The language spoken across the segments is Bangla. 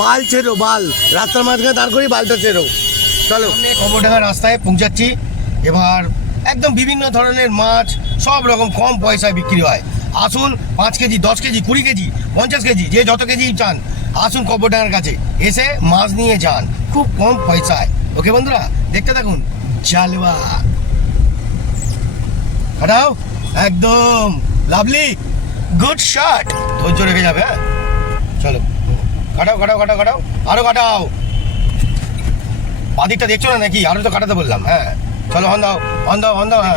বাল ছেড়ো, বাল রাস্তার মাঝখানে দাঁড় করি, বালটা ছেড়ো। চলো কবরডাঙ্গা রাস্তায় পৌঁছাচ্ছি। এবার একদম বিভিন্ন ধরনের মাছ সব রকম কম পয়সায় বিক্রি হয়। আসুন 5 কেজি, 10 কেজি, 20 কেজি, 50 কেজি, যে যত কেজি চান আসুন কবরডাঙ্গার কাছে, এসে মাছ নিয়ে যান খুব কম পয়সায়। ওকে বন্ধুরা, দেখতে থাকুন জালওয়া। কাটাও, একদম লাভলি, গুড শট, ধৈর্য রেখে যাবে। হ্যাঁ চলো, কাটাও কাটাও কাটাও কাটাও, আরো কাটাও। বাদিকটা দেখছো না নাকি? আরো তো কাটাতে বললাম। হ্যাঁ চলো, হন দাও হন দাও হন দাও। হ্যাঁ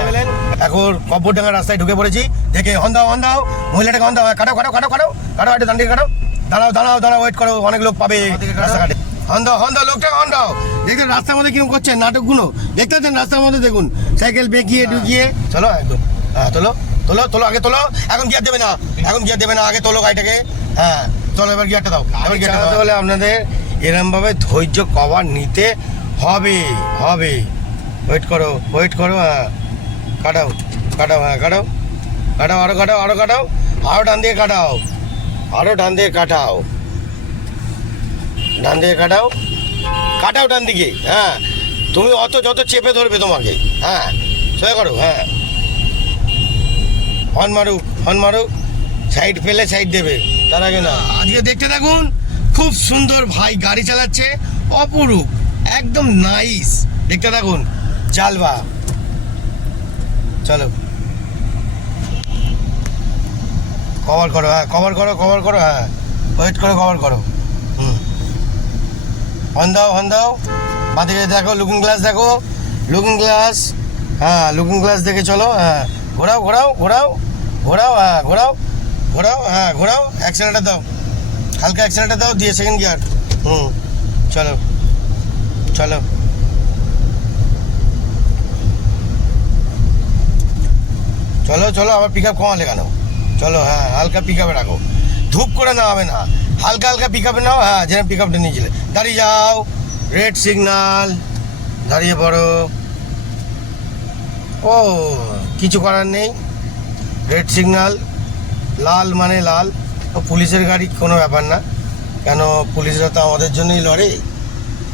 এখন কবরডাঙ্গা রাস্তায় ঢুকে পড়েছি, দেখে হন দাও হন দাও, মহিলাটাকে হন দাও। কাটাও কাটাও কাটাও কাটাও কাটাও, একটা দাঁড়িয়ে কাটাও। দাঁড়াও দাঁড়াও দাঁড়াও, ওয়েট করো, অনেক লোক পাবে রাস্তাঘাটে। হন দাও হন দাও, লোকটাকে হন দাও। দেখুন রাস্তার মধ্যে কিরকম করছেন নাটকগুলো, দেখতে পাচ্ছেন রাস্তার মধ্যে, দেখুন সাইকেল বেঁকিয়ে ঢুকিয়ে। চলো একদম, হ্যাঁ তোলো তোলো তোলো, আগে তোলো। এখন গিয়ার দেবে না, এখন গিয়ার দেবে না, আগে তোলো গাড়িটাকে। হ্যাঁ চলো, এবার গিয়ারটা দাও। এবার গিয়ারটা দাও। হলে আপনাদের এরমভাবে ধৈর্য কভার নিতে হবে হবে। ওয়েট করো ওয়েট করো। হ্যাঁ কাটাও কাটাও, হ্যাঁ কাটাও কাটাও, আরো কাটাও আরো কাটাও, আরো ডান দিয়ে কাটাও, আরো ডান দিয়ে কাটাও, ডান দিকে কাটাও, কাটাও ডান দিকে। হ্যাঁ তুমি অত যত চেপে ধরবে তোমাকে। হ্যাঁ সোজা করো। হ্যাঁ হর্ন মারুক হর্ন মারুক, সাইড ফেলে সাইড দেবে, তার আগে না। আজকে দেখতে থাকুন, খুব সুন্দর ভাই গাড়ি চালাচ্ছে, অপরূপ, একদম নাইস। দেখতে থাকুন জালওয়া। চলো কভার করো, হ্যাঁ কভার করো কভার করো, হ্যাঁ ওয়েট করো, কভার করো। হন দাও হন দাও, বাঁদিকে দেখো, লুকিং গ্লাস দেখো, লুকিং গ্লাস। হ্যাঁ লুকিং গ্লাস দেখে চলো। হ্যাঁ ঘোরাও ঘোরাও ঘোরাও ঘোরাও, হ্যাঁ ঘোরাও ঘোরাও, হ্যাঁ ঘোরাও, অ্যাক্সিলেটার দাও, হালকা অ্যাক্সিলেটার দাও, দিয়ে সেকেন্ড গিয়ার। চলো চলো চলো চলো, আবার পিক আপ কমালে কেন? চলো, হ্যাঁ হালকা পিক আপে রাখো, ধূপ করে না হবে না, হালকা হালকা পিক আপে নাও। হ্যাঁ যেন পিক আপটা নিয়েছিলে, দাঁড়িয়ে যাও, রেড সিগনাল, দাঁড়িয়ে পড়ো। ও কিছু করার নেই, রেড সিগনাল, লাল মানে লাল। ও পুলিশের গাড়ি, কোনো ব্যাপার না, কেন পুলিশরা তো আমাদের জন্যই লড়ে,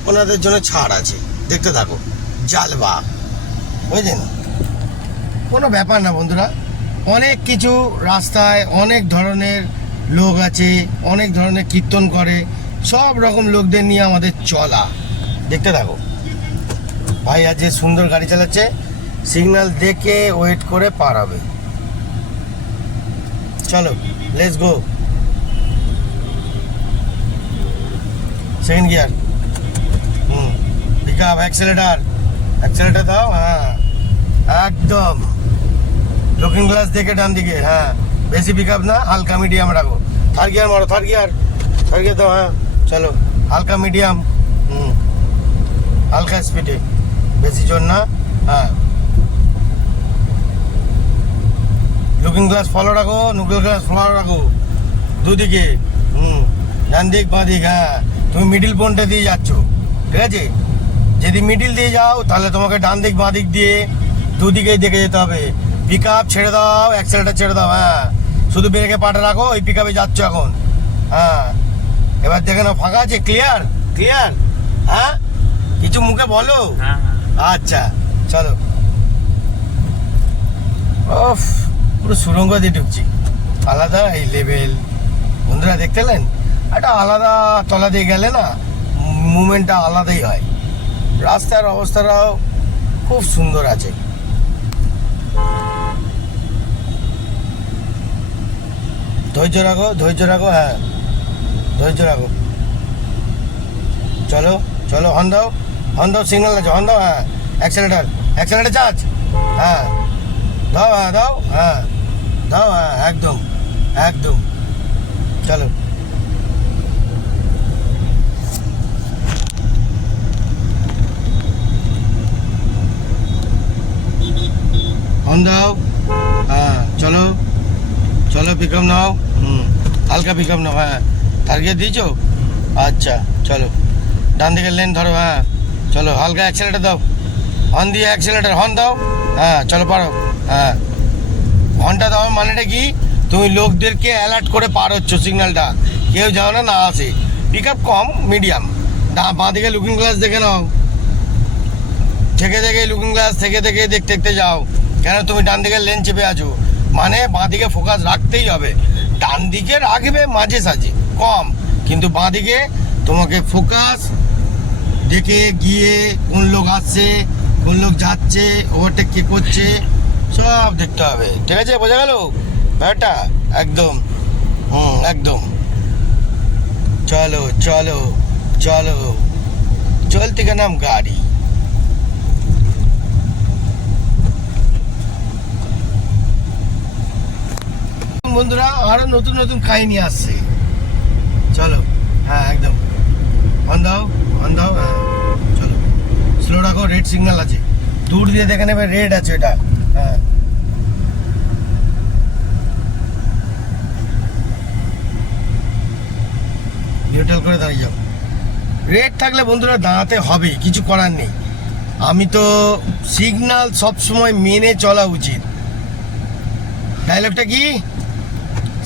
ওনাদের জন্য ছাড় আছে। দেখতে থাকো জালওয়া, বুঝলেন? কোনো ব্যাপার না বন্ধুরা, অনেক কিছু রাস্তায় অনেক ধরনের লোক আছে, অনেক ধরনের কীর্তন করে, সব রকম লোকদের নিয়ে আমাদের চলা। দেখতে থাকো ভাই, আজ যে সুন্দর গাড়ি চালাচ্ছে, সিগন্যাল দেখে ওয়েট করে পার হবে। চলো let's go, second gear, pick up, accelerator, accelerator দাও। হ্যাঁ একদম লুকিং গ্লাস দেখে ডান দিকে। হ্যাঁ বেশি পিক আপ না, হালকা মিডিয়াম রাখো। থার্ড গিয়ার মারো, থার্ড গিয়ার, থার্ড গিয়ার দাও। হ্যাঁ চলো হালকা মিডিয়াম, হালকা স্পিডে, বেশি জোর না। হ্যাঁ লুকিং গ্লাস ফলো রাখো, লুকিং গ্লাস ফলো রাখো দুদিকে, ডান দিক বাঁ দিক। হ্যাঁ তুমি মিডিল পয়েন্টে দিয়ে যাচ্ছ, ঠিক আছে? যদি মিডিল দিয়ে যাও তাহলে তোমাকে ডান দিক বাঁ দিক দিয়ে দুদিকেই দেখে যেতে হবে। পিক আপ ছেড়ে দাও, অ্যাক্সেলেটার ছেড়ে দাও। হ্যাঁ শুধু ব্রেকে পাটা রাখো, ওই পিক আপে যাচ্ছ এখন। হ্যাঁ এবার দেখে নাও ফাঁকা আছে, ক্লিয়ার ক্লিয়ার। হ্যাঁ কিছু মুখে বলো। আচ্ছা চলো। ওফ, পুরো সুরঙ্গ দিয়ে ঢুকছি, আলাদা এই লেভেল। বন্ধুরা দেখতে পেলেন, একটা আলাদা তলা দিয়ে গেলে না মুভমেন্টটা আলাদাই হয়। রাস্তার অবস্থাটাও খুব সুন্দর আছে। ধৈর্য রাখো ধৈর্য রাখো, হ্যাঁ ধৈর্য রাখো। চলো চলো, হর্ন দাও হর্ন দাও, সিগন্যাল আছে, হর্ন দাও। হ্যাঁ অ্যাক্সেলেটার, অ্যাক্সেলেটার চার্জ। হ্যাঁ দাও, হ্যাঁ দাও, হ্যাঁ দাও, হ্যাঁ একদম একদম। চলো হর্ন দাও। হ্যাঁ চলো চলো, পিক আপ নাও, হালকা পিক আপ নাও। হ্যাঁ টার্গেট দিয়েছো? আচ্ছা চলো, ডান দিকের লেন ধরো। হ্যাঁ চলো, হালকা অ্যাক্সেলেটার দাও, হর্ন দিয়ে অ্যাক্সেলেটার, হর্ন দাও। হ্যাঁ চলো পারো। হ্যাঁ হর্নটা দাও মানেটা কি? তুমি লোকদেরকে অ্যালার্ট করে পার হচ্ছ, সিগন্যালটা কেউ জানো না, না আসে। পিক আপ কম, মিডিয়াম। বাঁ দিকে লুকিং গ্লাস দেখে নাও, থেকে থেকে লুকিং গ্লাস থেকে থেকে দেখতে দেখতে যাও। কেন তুমি ডান দিকে লেন চেপে আছো, মানে বাঁ দিকে ফোকাস রাখতেই হবে। ডান দিকে রাখবে মাঝে সাঝে কম, কিন্তু বাঁ দিকে তোমাকে ফোকাস দেখে গিয়ে কোন লোক আসছে, কোন লোক যাচ্ছে, ওভারটেক কে করছে, সব দেখতে হবে। ঠিক আছে, বোঝা গেল ব্যাপারটা? একদম একদম। চলো চলো চলো, চলতে কা নাম গাড়ি। বন্ধুরা আরো নতুন নতুন কাহিনী আসছে, চলো। হ্যাঁ একদম, অন দাও অন দাও। হ্যাঁ চলো, স্লো রাখো, রেড সিগন্যাল আছে, দূর দিয়ে দেখে নেবে রেড আছে এটা। হ্যাঁ নিউট্রাল করে দাঁড়িয়ে যাও। রেড থাকলে বন্ধুরা দাঁড়াতে হবে, কিছু করার নেই। আমি তো সিগন্যাল সবসময় মেনে চলা উচিত। ডায়লগটা কি?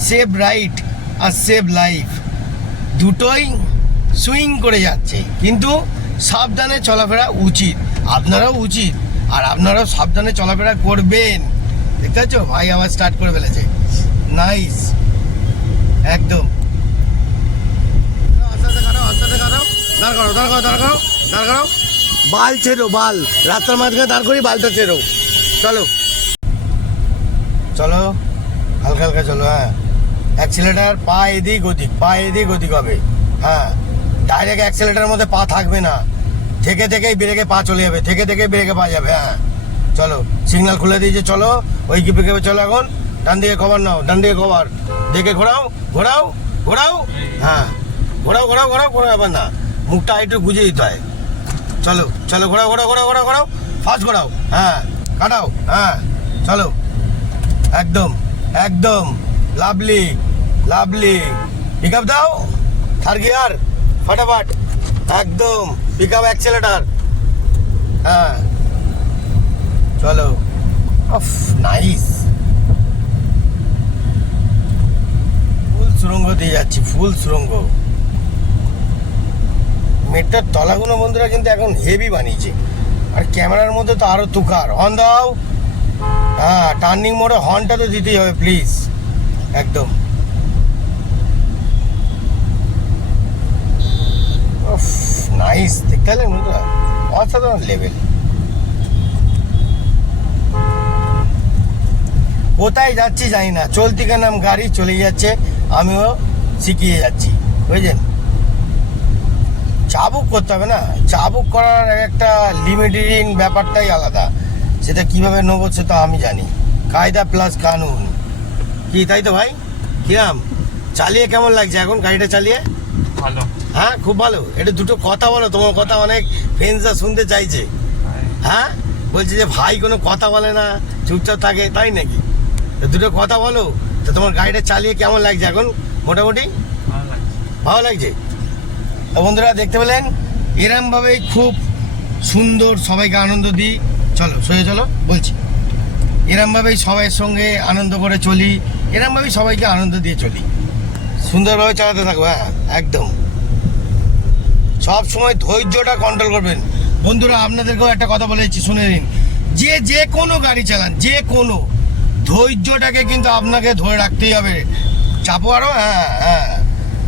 সেভ রাইট আর সেভ লাইফ, দুটোই সুইং করে যাচ্ছে, কিন্তু সাবধানে চলাফেরা উচিত। আপনারাও উচিত, আর আপনারাও সাবধানে চলাফেরা করবেন। দেখতে পাচ্ছ ভাই আবার স্টার্ট করে ফেলেছে, নাইস একদম। দাঁড় করো দাঁড় করো দাঁড় করো দাঁড় করো, বাল ছেড়ো, বাল রাস্তার মাঝখানে দাঁড় করি, বালটা ছেড়ো। চলো চলো, হালকা হালকা চলো। হ্যাঁ অ্যাক্সিলেটার পা এদিক ওদিক, পা এদিক ওদিক হবে। হ্যাঁ ডাইরেক্ট অ্যাক্সিলেটারের মধ্যে পা থাকবে না, থেকে থেকেই ব্রেকে পা চলে যাবে, থেকে থেকে ব্রেকে পা যাবে। হ্যাঁ চলো, সিগন্যাল খুলে দিয়েছে, চলো ওই কি ব্রেকে চলো। এখন ডান দিকে কভার নাও, ডান দিকে কভার দেখে ঘোরাও ঘোরাও ঘোরাও। হ্যাঁ ঘোরাও ঘোরাও ঘোরাও, কোনো ব্যাপার না, মুখটা একটু গুঁজে দিতে হয়। চলো চলো, ঘোরাও ঘোরাও ঘোরাও ঘোরাও ঘোরাও, ফাস্ট ঘোরাও। হ্যাঁ কাটাও। হ্যাঁ চলো, একদম একদম, লাভলি লাভলি। পিক আপ দাও, থার্ড গিয়ার ফটাফট, একদম পিক আপ অ্যাক্সেলেটার। হ্যাঁ চলো, অফ নাইস। ফুল সুরঙ্গ দিয়ে যাচ্ছি, ফুল সুরঙ্গ। মেট্রোর তলাগুলো বন্ধুরা কিন্তু এখন হেভি বানিয়েছে, আর ক্যামেরার মধ্যে তো আরো তুকার। হর্ন দাও। হ্যাঁ টার্নিং মোড়ে হর্নটা তো দিতেই হবে প্লিজ, একদম। নাইস, দেখতে পেলেন বন্ধুরা, অসাধারণ লেভেল। কোথায় যাচ্ছি জানি না, চলতি কা নাম গাড়ি, চলে যাচ্ছে, আমিও শিখিয়ে যাচ্ছি, বুঝলেন? চাবুক করতে হবে না, চাবুক করার একটা লিমিটিং ব্যাপারটাই আলাদা, সেটা কিভাবে নেবো সেটা আমি জানি। কায়দা প্লাস কানুন, কি তাই তো ভাই? কিরাম চালিয়ে কেমন লাগছে এখন গাড়িটা চালিয়ে? ভালো। হ্যাঁ খুব ভালো। এটা দুটো কথা বলো, তোমার কথা অনেক ফ্রেন্ডসরা শুনতে চাইছে। হ্যাঁ বলছে যে ভাই কোনো কথা বলে না, চুপচাপ থাকে, তাই নাকি? তো দুটো কথা বলো। তো তোমার গাড়িটা চালিয়ে কেমন লাগছে এখন মোটামুটি? ভালো লাগছে। তো বন্ধুরা দেখতে পেলেন, এরমভাবেই খুব সুন্দর সবাইকে আনন্দ দিই। চলো সোজা চলো বলছি, এরমভাবেই সবাইয়ের সঙ্গে আনন্দ করে চলি, এরমভাবেই সবাইকে আনন্দ দিয়ে চলি, সুন্দরভাবে চালাতে থাকবো। হ্যাঁ একদম, সব সময় ধৈর্যটা কন্ট্রোল করবেন। বন্ধুরা আপনাদেরকেও একটা কথা বলেছি, শুনে নিন, যে কোনো গাড়ি চালান, যে কোনো, ধৈর্যটাকে কিন্তু আপনাকে ধরে রাখতেই হবে। চাপো আরো, হ্যাঁ হ্যাঁ,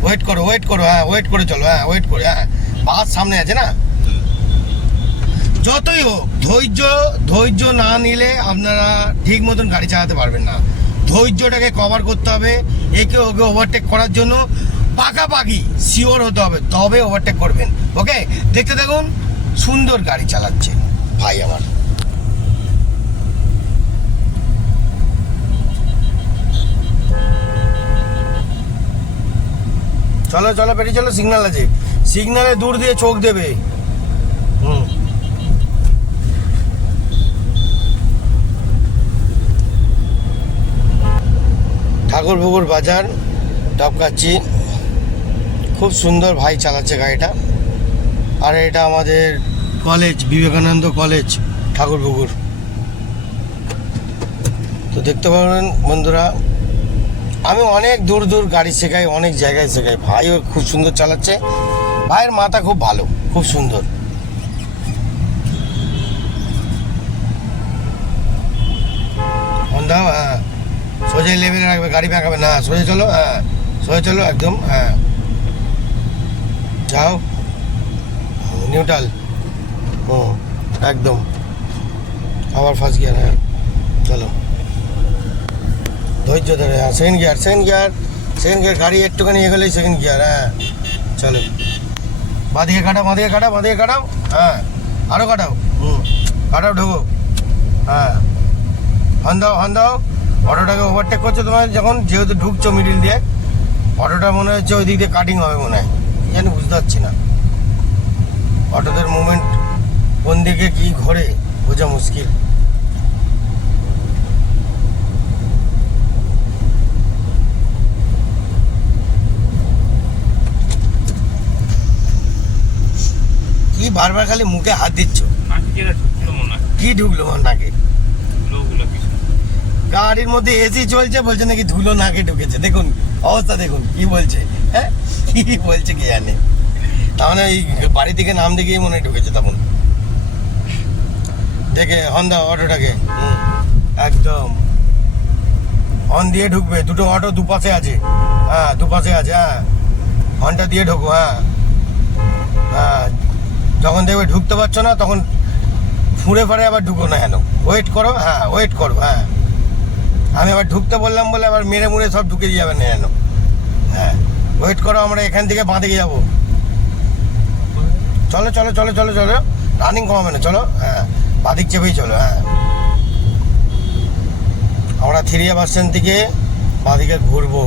ওয়েট করো ওয়েট করো, হ্যাঁ ওয়েট করে চলো, হ্যাঁ ওয়েট করে, হ্যাঁ বাস সামনে আছে না। যতই হোক ধৈর্য না নিলে আপনারা ঠিক মতন গাড়ি চালাতে পারবেন না। ধৈর্যটাকে কভার করতে হবে, একে ওকে ওভারটেক করার জন্য পাকাপাকি শিওর হতে হবে, তবে ওভারটেক করবেন। ওকে, দেখতে থাকুন, সুন্দর গাড়ি চালাচ্ছে ভাই আমার। চলো চলো পেরিয়ে চলো, সিগন্যাল আছে, সিগন্যালে দূর দিয়ে চোখ দেবে। ঠাকুরপুকুর বাজার টপকাচ্ছি, খুব সুন্দর ভাই চালাচ্ছে গাড়িটা। আর এটা আমাদের কলেজ, বিবেকানন্দ কলেজ ঠাকুরপুকুর। তো দেখতে পাবেন বন্ধুরা, আমি অনেক দূর দূর গাড়ি শেখাই, অনেক জায়গায় শেখাই। ভাইও খুব সুন্দর চালাচ্ছে, ভাইয়ের মাথা খুব ভালো, খুব সুন্দর। দাও, হ্যাঁ সোজা লেভেলে রাখবে, গাড়ি ব্যাঁকাবে না, সোজা চলো, হ্যাঁ সোজা চলো একদম, হ্যাঁ যাও নিউট্রাল, একদম আবার ফার্স্ট গিয়ার, হ্যাঁ চলো ধৈর্য ধরে, হ্যাঁ second gear, second gear, second gear, গাড়ি একটুখানি এগোলেই সেকেন্ড গিয়ার, হ্যাঁ চলো বাঁদিকে কাটাও, বাঁদিকে কাটাও, বাঁদিকে কাটাও, হ্যাঁ আরও কাটাও, কাটাও ঢোকো, হ্যাঁ হর্ন দাও, হর্ন দাও। অটোটাকে ওভারটেক করছো তোমার যখন, যেহেতু ঢুকছো মিডিল দিয়ে, অটোটা মনে হচ্ছে ওই দিক দিয়ে কাটিং হবে মনে হয়, কি জানি বুঝতে পারছি না। অটোদের মুভমেন্ট কোন দিকে কি ঘোরে বোঝা মুশকিল। কি বারবার খালি মুখে হাত দিচ্ছ, কি ঢুকলো নাকে? গাড়ির মধ্যে এসি চলছে, বলছে নাকি ধুলো নাকে ঢুকেছে। দেখুন অবস্থা, দেখুন কি বলছে, হ্যাঁ কি বলছে কে জানে। তাহলে এই বাড়ি থেকে নাম দেখেই মনে হয় ঢুকেছে। তখন দেখে হর্ন দাও অটোটাকে, একদম হর্ন দিয়ে ঢুকবে। দুটো অটো দুপাশে আছে, হ্যাঁ দুপাশে আছে, হ্যাঁ হর্নটা দিয়ে ঢোকো, হ্যাঁ হ্যাঁ যখন দেখবে ঢুকতে পারছো না তখন ফুঁড়ে ফাড়ে আবার ঢুকো না, কেন ওয়েট করো, হ্যাঁ ওয়েট করো, হ্যাঁ আমি আবার ঢুকতে বললাম বলে আবার মেরে মুড়ে সব ঢুকে যাবে না, কেন হ্যাঁ ওয়েট করো। আমরা এখান থেকে বাঁদিকে যাবো, চলো চলো চলো চলো চলো, রানিং কমাবে না, চলো হ্যাঁ বাঁদিক চেপেই চলো, হ্যাঁ আমরা থিরিয়া বাস স্ট্যান্ড থেকে বাঁদিকে ঘুরবো।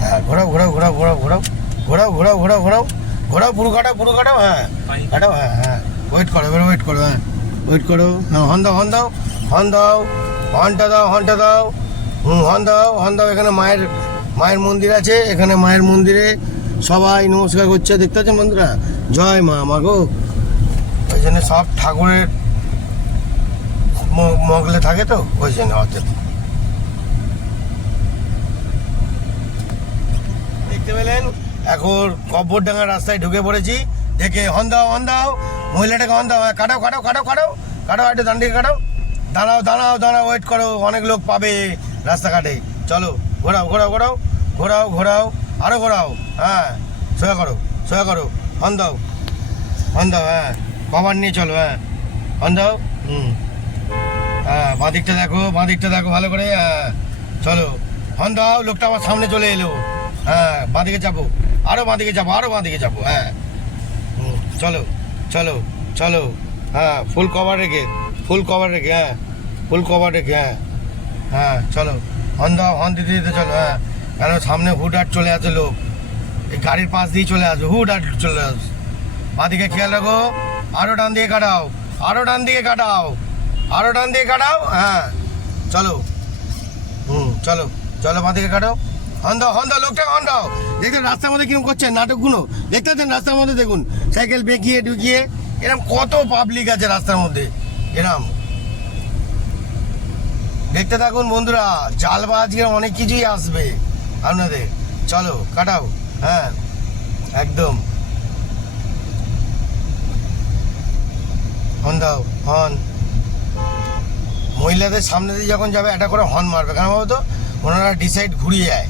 হ্যাঁ ঘোরাও ঘোরাও ঘোরাও ঘোরাও ঘোরাও ঘোরাও ঘোরাও ঘোরাও ঘোরাও ঘোরাও, পুরো কাটাও, পুরো কাটাও, হ্যাঁ কাটাও, হ্যাঁ হ্যাঁ ওয়েট করো, এবার ওয়েট করো, হ্যাঁ ওয়েট করো, হ্যাঁ হর্ন দাও, হর্ন দাও, হর্ন দাও, হর্নটা দাও, হর্নটা দাও, হর্ন দাও, হর্ন দাও। এখানে মায়ের মন্দির আছে, এখানে মায়ের মন্দিরে সবাই নমস্কার করছে, দেখতে পাচ্ছেন বন্ধুরা, জয় মা, মা গো। ওই জন্য সব ঠাকুরের মগলে থাকে তো, ওই জন্য হচ্ছে। দেখতে পেলেন এখন কব্বরডাঙ্গা রাস্তায় ঢুকে পড়েছি। দেখে হর্ন দাও, হর্ন দাও, মহিলাটাকে হর্ন দাও, হ্যাঁ কাটাও কাটাও কাটাও কাটাও কাটাও, একটু দাঁড়িয়ে কাটাও, দাঁড়াও দাঁড়াও দাঁড়াও, ওয়েট করো, অনেক লোক পাবে রাস্তাঘাটে। চলো ঘোরাও ঘোরাও ঘোরাও ঘোরাও ঘোরাও, আরও ঘোরাও, হ্যাঁ সোজা করো, সোজা করো, হর্ন দাও, হর্ন দাও, হ্যাঁ কভার নিয়ে চলো, হ্যাঁ হর্ন দাও, হ্যাঁ বাঁদিকটা দেখো, বাঁদিকটা দেখো ভালো করে, হ্যাঁ চলো হর্ন দাও। লোকটা আমার সামনে চলে এলো, হ্যাঁ বাঁদিকে যাবো, আরও বাঁদিকে যাবো, আরও বাঁদিকে যাবো, হ্যাঁ চলো চলো চলো, হ্যাঁ ফুল কভার রেখে, ফুল কভার রেখে, হ্যাঁ ফুল কভার রেখে, হ্যাঁ হ্যাঁ চলো হর্ন দাও, হর্ন দিতে দিতে চলো, হ্যাঁ কেন সামনে হুটহাট চলে আসে লোক, এই গাড়ির পাশ দিয়ে চলে আসবে, হুটহাট চলে আসবে। বাঁদিকে খেয়াল রাখো, আরও ডান দিয়ে কাটাও, আরও ডান দিকে কাটাও, আরও ডান দিয়ে কাটাও, হ্যাঁ চলো চলো চলো বাঁদিকে কাটাও, হর্ন দাও, হর্ন দাও, লোকটাকে হর্ন দাও। দেখুন রাস্তার মধ্যে কিরকম করছেন নাটকগুলো, দেখতে পাচ্ছেন রাস্তার মধ্যে, দেখুন সাইকেল বেঁকিয়ে ঢুকিয়ে, এরকম কত পাবলিক আছে রাস্তার মধ্যে, এরম দেখতে থাকুন বন্ধুরা। জালবা আজকে অনেক কিছুই আসবে আপনাদের, চলো কাটাও, হ্যাঁ একদম হর্ন দাও, হর্ন। মহিলাদের সামনে দিয়ে যখন যাবে একটা করে হর্ন মারবে, কেন বলো তো, ওনারা ডিসাইড ঘুরিয়ে যায়,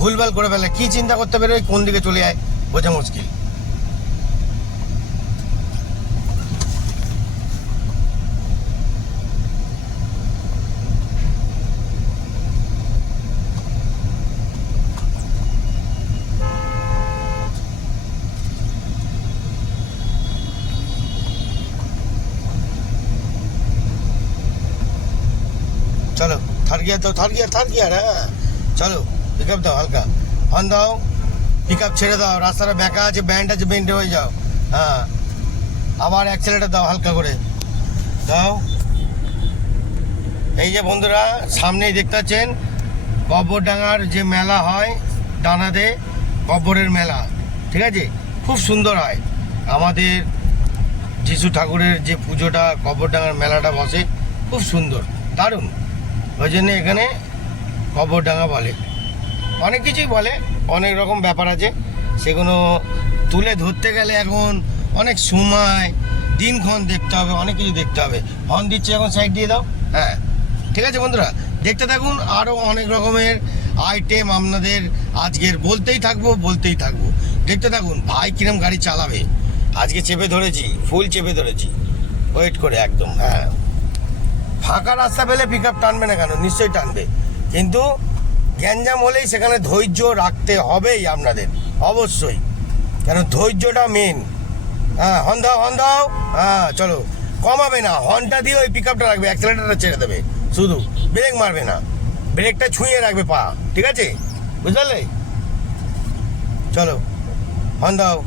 ভুলভাল করে ফেলে, কী চিন্তা করতে পেরে কোন দিকে চলে যায় বোঝা মুশকিল। চলো থার্ড গিয়ার দাও, থার্ড গিয়ার, থার্ড গিয়ার, হ্যাঁ চলো পিক আপ দাও, হালকা হর্ন দাও, পিক আপ ছেড়ে দাও, রাস্তাটা ব্যাকা আছে, ব্যান্ড আছে, বেন্ডে হয়ে যাও, হ্যাঁ আবার অ্যাক্সেলেটার দাও, হালকা করে দাও। এই যে বন্ধুরা সামনেই দেখতে পাচ্ছেন কব্বরডাঙ্গার যে মেলা হয়, ডানাতে কব্বরের মেলা, ঠিক আছে, খুব সুন্দর হয়। আমাদের যিশু ঠাকুরের যে পুজোটা কবরডাঙ্গার মেলাটা বসে খুব সুন্দর, দারুণ। ওই জন্য এখানে কবরডাঙ্গা বলে, অনেক কিছুই বলে, অনেক রকম ব্যাপার আছে, সেগুলো তুলে ধরতে গেলে এখন অনেক সময় দিনক্ষণ দেখতে হবে, অনেক কিছু দেখতে হবে। হর্ন দিচ্ছে, এখন সাইড দিয়ে দাও। হ্যাঁ ঠিক আছে বন্ধুরা, দেখতে থাকুন, আরও অনেক রকমের আইটেম আপনাদের আজকের বলতেই থাকবো, দেখতে থাকুন। ভাই কিরম গাড়ি চালাবে আজকে, চেপে ধরেছি, ফুল চেপে ধরেছি, ওয়েট করে একদম। হ্যাঁ, ফাঁকা রাস্তা পেলে পিক আপ টানবে না কেন, নিশ্চয়ই টানবে, কিন্তু গ্যাঞ্জাম হলেই সেখানে ধৈর্য রাখতে হবেই আপনাদের, অবশ্যই, কেন ধৈর্যটা মেন। হ্যাঁ, হর্ন দাও। হ্যাঁ চলো, কমাবে না, হর্নটা দিয়ে ওই পিক আপটা রাখবে, অ্যাক্সেলেটারটা ছেড়ে দেবে, শুধু ব্রেক মারবে না, ব্রেকটা ছুঁয়ে রাখবে পা, ঠিক আছে, বুঝতে পারলে? চলো হর্ন দাও।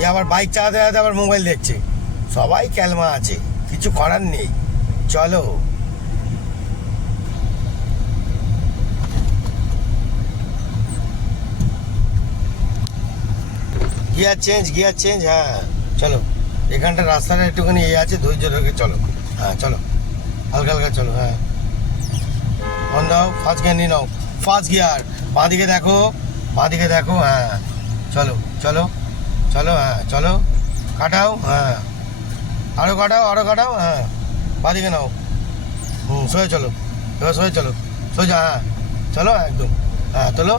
এ আবার বাইক চালাতে আবার মোবাইল দেখছে, সবাই ক্যালমা আছে, কিছু করার নেই, চলো। Gear change. হ্যাঁ চলো, এখানটা রাস্তাটা একটুখানি আছে, ধৈর্য রেখে চলো। হ্যাঁ চলো, হালকা চলো। হ্যাঁ, হর্ন দাও, ফার্স্ট গিয়ার নিয়ে নাও, ফার্স্ট গিয়ার, বাঁদিকে দেখো। হ্যাঁ চলো। হ্যাঁ চলো, কাটাও। হ্যাঁ আরও কাটাও। হ্যাঁ, বাঁদিকে নাও। সোজা চলো, এবার সোজা। হ্যাঁ চলো একদম। হ্যাঁ তোলো,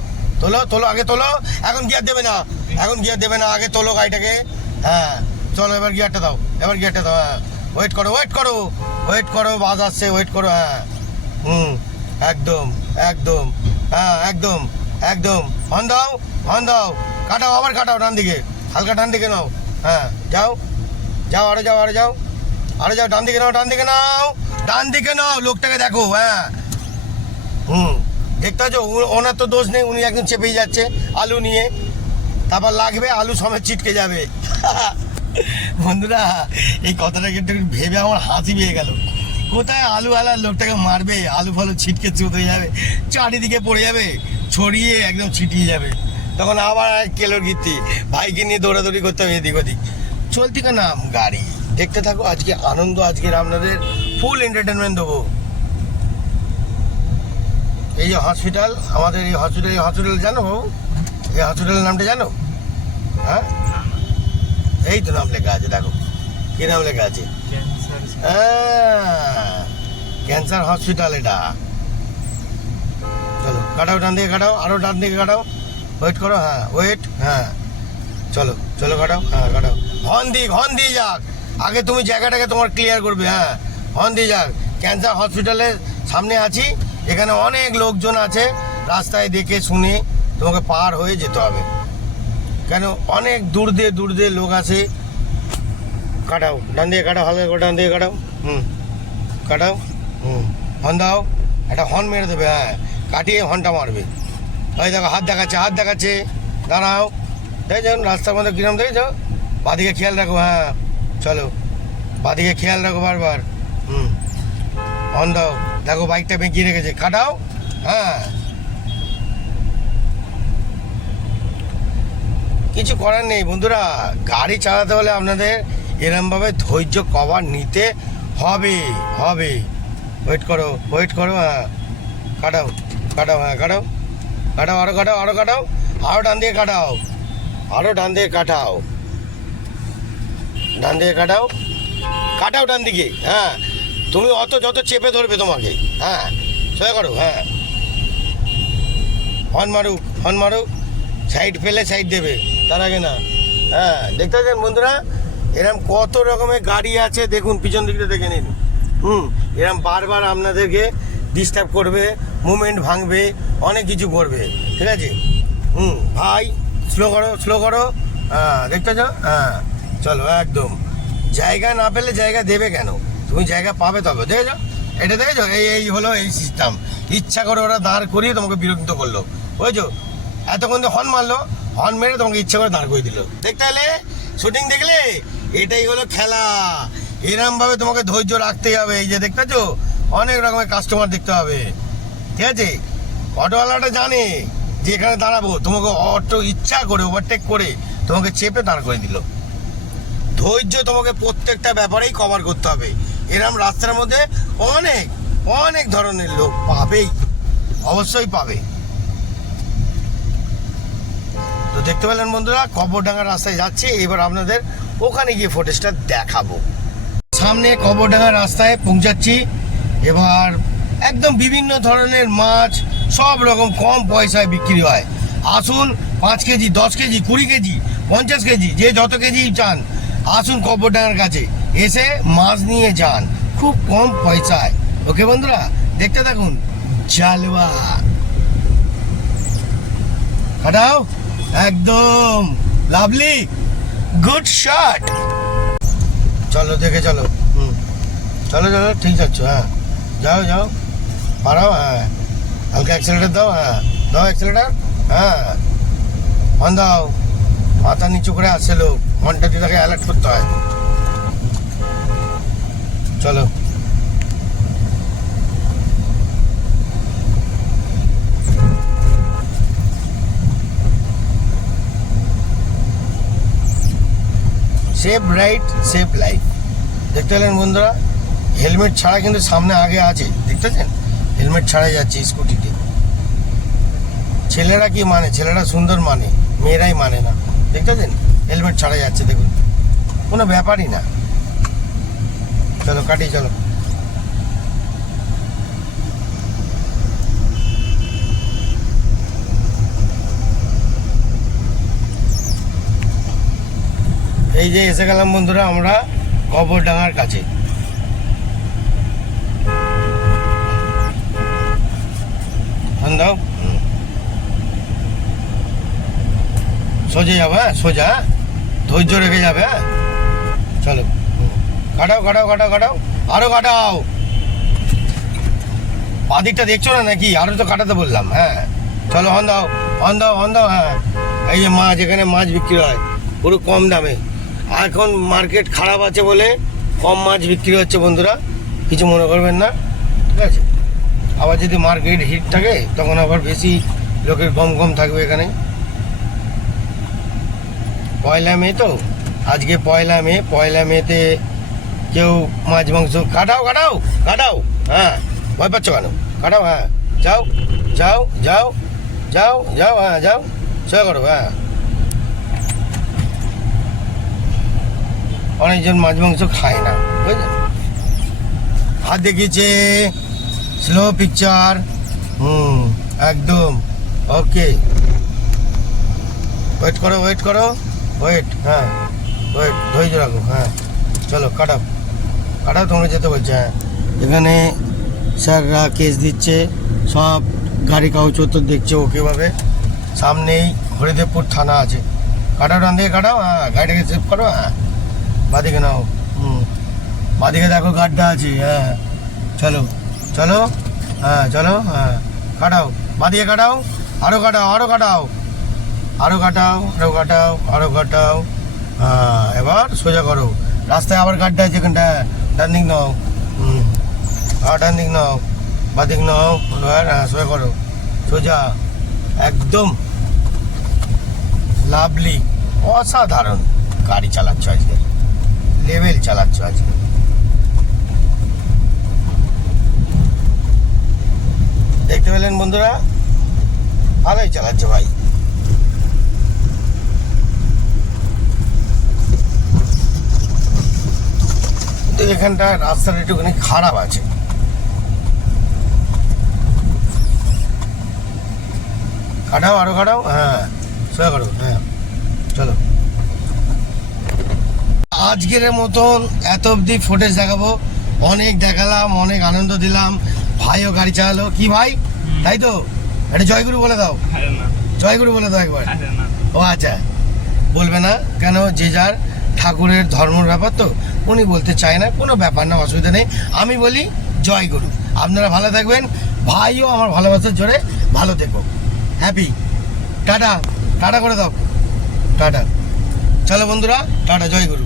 আগে তোলো, এখন গিয়ার দেবে না, আগে তোলো গাড়িটাকে। হ্যাঁ চলো, এবার গিয়ারটা দাও। হ্যাঁ, ওয়েট করো, বাস আসছে, ওয়েট করো। হ্যাঁ একদম। হ্যাঁ একদম। হর্ন দাও, কাটাও, আবার কাটাও, ডান দিকে, হালকা ডান দিকে নাও। হ্যাঁ যাও, আরো যাও, ডান দিকে নাও, লোকটাকে দেখো। হ্যাঁ দেখতে পাচ্ছ, ওনার তো দোষ নেই, উনি একদম চেপেই যাচ্ছে আলু নিয়ে, তারপর লাগবে, আলু সমেত ছিটকে যাবে। বন্ধুরা, এই কথাটা কিন্তু ভেবে আমার হাসি পেয়ে গেল, কোথায় আলুওয়ালার লোকটাকে মারবে, আলু ফালু ছিটকে চুতে যাবে, চারিদিকে পড়ে যাবে, ছড়িয়ে একদম ছিটিয়ে যাবে, তখন আবার কেলোর গীতি, ভাইকে নিয়ে দৌড়াদৌড়ি করতে হবে এদিক ওদিক। চলতি নাম গাড়ি, দেখতে থাকো, আজকে আনন্দ, আজকের আপনাদের ফুল এন্টারটেনমেন্ট দেবো। এই যে হসপিটাল, আমাদের এই হসপিটাল জানো বাবু? এই হসপিটালের নামটা জানো? হ্যাঁ, এই তো নাম লেখা আছে, দেখো কি নাম লেখা আছে। হ্যাঁ, ক্যান্সার হসপিটাল এটা। চলো, কাটাও, ডান দিকে কাটাও, আরও ডান দিকে কাটাও, ওয়েট করো। হ্যাঁ ওয়েট। হ্যাঁ চলো কাটাও। হ্যাঁ কাটাও, হর্ন দিয়ে যাক, আগে তুমি জায়গাটাকে তোমার ক্লিয়ার করবে। হ্যাঁ, হর্ন দিয়ে যাক। ক্যান্সার হসপিটালের সামনে আছি, এখানে অনেক লোকজন আছে, রাস্তায় দেখে শুনে তোমাকে পার হয়ে যেতে হবে, কেন অনেক দূর দিয়ে লোক আছে। কাটাও, ডান দিয়ে কাটাও, হালকা করে ডান দিয়ে কাটাও। কাটাও। হর্ন দাও, একটা হর্ন মেরে দেবে। হ্যাঁ, কাটিয়ে হর্নটা মারবে। ওই দেখো, হাত দেখাচ্ছে, দাঁড়াও, দেখো রাস্তার মধ্যে কিরম দেখেছ, বাদিকে খেয়াল রাখো। হ্যাঁ চলো, বাদিকে খেয়াল রাখো বারবার। হর্ন দাও, দেখো বাইকটা বেঁকিয়ে রেখেছে, কাটাও। হ্যাঁ, কিছু করার নেই বন্ধুরা, গাড়ি চালাতে হলে আপনাদের এরমভাবে ধৈর্য কভার নিতে হবে। ওয়েট করো। হ্যাঁ, কাটাও। হ্যাঁ কাটাও, আরও কাটাও, আরও ডান দিয়ে কাটাও, ডান দিকে। হ্যাঁ, তুমি যত চেপে ধরবে তোমাকে। হ্যাঁ সোজা করো। হ্যাঁ, হর্ন মারুক, সাইড পেলে সাইড দেবে, তার আগে না। হ্যাঁ, দেখতে পাচ্ছেন বন্ধুরা, এরম কত রকমের গাড়ি আছে, দেখুন পিছন দিকটা দেখে নিন। এরম বারবার আপনাদেরকে ডিস্টার্ব করবে, মুভমেন্ট ভাঙবে, অনেক কিছু করবে, ঠিক আছে। ভাই স্লো করো। হ্যাঁ দেখতে চাও। হ্যাঁ চলো, একদম। জায়গা না পেলে জায়গা দেবে কেন, তুমি জায়গা পাবে তবে, দেখেছো এটা, দেখেছো এই হলো এই সিস্টেম। ইচ্ছা করে ওরা দাঁড় করিয়ে তোমাকে বিরক্ত করলো, বুঝছো, এতক্ষণ হর্ন মারলো, হর্ন মেরে তোমাকে ইচ্ছা করে দাঁড় করে দিল। দেখতে হলে শুটিং দেখলে, এটাই হলো খেলা, এরমভাবে তোমাকে ধৈর্য রাখতেই হবে। এই যে দেখতেছো, অনেক রকমের কাস্টমার দেখতে হবে, ঠিক আছে। অটোওয়ালাটা জানে যে এখানে দাঁড়াবো, তোমাকে অটো ইচ্ছা করে ওভারটেক করে তোমাকে চেপে দাঁড় করে দিল, ধৈর্য তোমাকে প্রত্যেকটা ব্যাপারেই কভার করতে হবে। এরম রাস্তার মধ্যে অনেক অনেক ধরনের লোক পাবেই, অবশ্যই পাবে। তো দেখতে পেলেন বন্ধুরা, কবরডাঙ্গা রাস্তায় যাচ্ছি, এবার আপনাদের ওখানে গিয়ে ফুটেজটা দেখাবো। সামনে কবরডাঙ্গা রাস্তায় পৌঁছাচ্ছি। এবার একদম বিভিন্ন ধরনের মাছ সব রকম কম পয়সায় বিক্রি হয়। আসুন 5 কেজি, 10 কেজি, 20 কেজি, 50 কেজি, যে যত কেজি চান আসুন কবরডাঙ্গার কাছে, এসে মাছ নিয়ে যান খুব কম পয়সায়। ওকে বন্ধুরা, দেখতে থাকুন। জালওয়া কাটাও, একদম লাভলি, গুড শট। চলো দেখে চলো, চলো চলো, ঠিক যাচ্ছ, হ্যাঁ যাও যাও, পারাও, হ্যাঁ হালকা অ্যাক্সেলেটার দাও, হ্যাঁ দাও অ্যাক্সেলেটার, হ্যাঁ অন দাও। মাথা নিচু করে আসছে লোক, ঘন্টা দিয়ে তাকে অ্যালার্ট করতে হয়। চলো সেফ রাইড সেফ লাইফ। দেখতে পেলেন বন্ধুরা, হেলমেট ছাড়া কিন্তু সামনে আগে আছে, দেখতেছেন হেলমেট ছাড়াই যাচ্ছে স্কুটিতে। ছেলেরা কি মানে, ছেলেরা সুন্দর মানে, মেয়েরাই মানে না। দেখতেছেন হেলমেট ছাড়া যাচ্ছে, দেখুন কোনো ব্যাপারই না। চলো কাটি, চলো। এই যে এসে গেলাম বন্ধুরা আমরা কবরডাঙ্গার কাছে। দাও, সোজা যাবে, হ্যাঁ সোজা, ধৈর্য রেখে যাবে, হ্যাঁ চলো কাটাও কাটাও কাটাও কাটাও, আরো কাটাও। বাদিকটা দেখছো না নাকি, আরো তো কাটাতে বললাম, হ্যাঁ চলো হন দাও হন দাও হন দাও। হ্যাঁ এই যে মাছ, এখানে মাছ বিক্রি হয় পুরো কম দামে। এখন মার্কেট খারাপ আছে বলে কম মাছ বিক্রি হচ্ছে বন্ধুরা, কিছু মনে করবেন না, ঠিক আছে। আবার যদি মার্কেট হিট থাকে তখন আবার বেশি লোকের কম কম থাকবে এখানে। পয়লা মে তো আজকে, পয়লা মে, পয়লা মেতে কেউ মাছ মাংস কাটাও কাটাও কাটাও, হ্যাঁ ভয় পাচ্ছ কেন, কাটাও, হ্যাঁ যাও যাও যাও যাও যাও, হ্যাঁ যাও সোজা করো, হ্যাঁ। অনেকজন মাছ মাংস খায় না, বুঝলেন। হাত দেখিয়েছে, স্লো পিকচার, একদম ওকে। ওয়েট করো ওয়েট করো, ওয়েট, হ্যাঁ ওয়েট, ধৈর্য রাখো, হ্যাঁ চলো কাটাও কাটাও, তোমরা যেতে বলছে, হ্যাঁ। এখানে স্যাররা কেস দিচ্ছে, সব গাড়ি কাগজপত্র দেখছে ওকেভাবে। সামনেই হরিদেবপুর থানা আছে। কাটাও, ডান দিকে কাটাও, হ্যাঁ গাড়িটাকে সেভ করো, হ্যাঁ বাদিকে নাও, বাদিকে দেখো গাড্ডা আছে, হ্যাঁ চলো চলো, হ্যাঁ চলো, হ্যাঁ কাটাও, বাদিকে কাটাও, আরও কাটাও আরও কাটাও আরও কাটাও আরও কাটাও আরও কাটাও, হ্যাঁ এবার সোজা করো। রাস্তায় আবার গাড্ডা আছে এখানটা, ডান দিক নাও, আর ডান দিক নাও, বাদিক নাও, হ্যাঁ সোজা করো, সোজা একদম লাভলি, অসাধারণ গাড়ি চালাচ্ছ আজকে, লেভেল চালাচ্ছ আজকে। দেখতে পেলেন বন্ধুরা, ভালোই চালাচ্ছ ভাই। কিন্তু এখানটা রাস্তাটা একটুখানি খারাপ আছে। কাটাও আরো কাটাও, হ্যাঁ সোজা করো, হ্যাঁ চলো। আজকের মতন এত অবধি ফুটেজ দেখাবো, অনেক দেখালাম, অনেক আনন্দ দিলাম, ভাইও গাড়ি চালালো। কি ভাই, তাই তো? এটা জয়গুরু বলে দাও, জয়গুরু বলে দাও একবার। ও আচ্ছা, বলবে না কেন, যে যার ঠাকুরের ধর্মের ব্যাপার তো, উনি বলতে চায় না, কোনো ব্যাপার না, অসুবিধা নেই। আমি বলি জয়গুরু। আপনারা ভালো থাকবেন, ভাইও আমার ভালোবাসার জোরে ভালো থেকো, হ্যাপি। টাটা, টাটা করে দাও, টাটা। চলো বন্ধুরা, টাটা, জয়গুরু।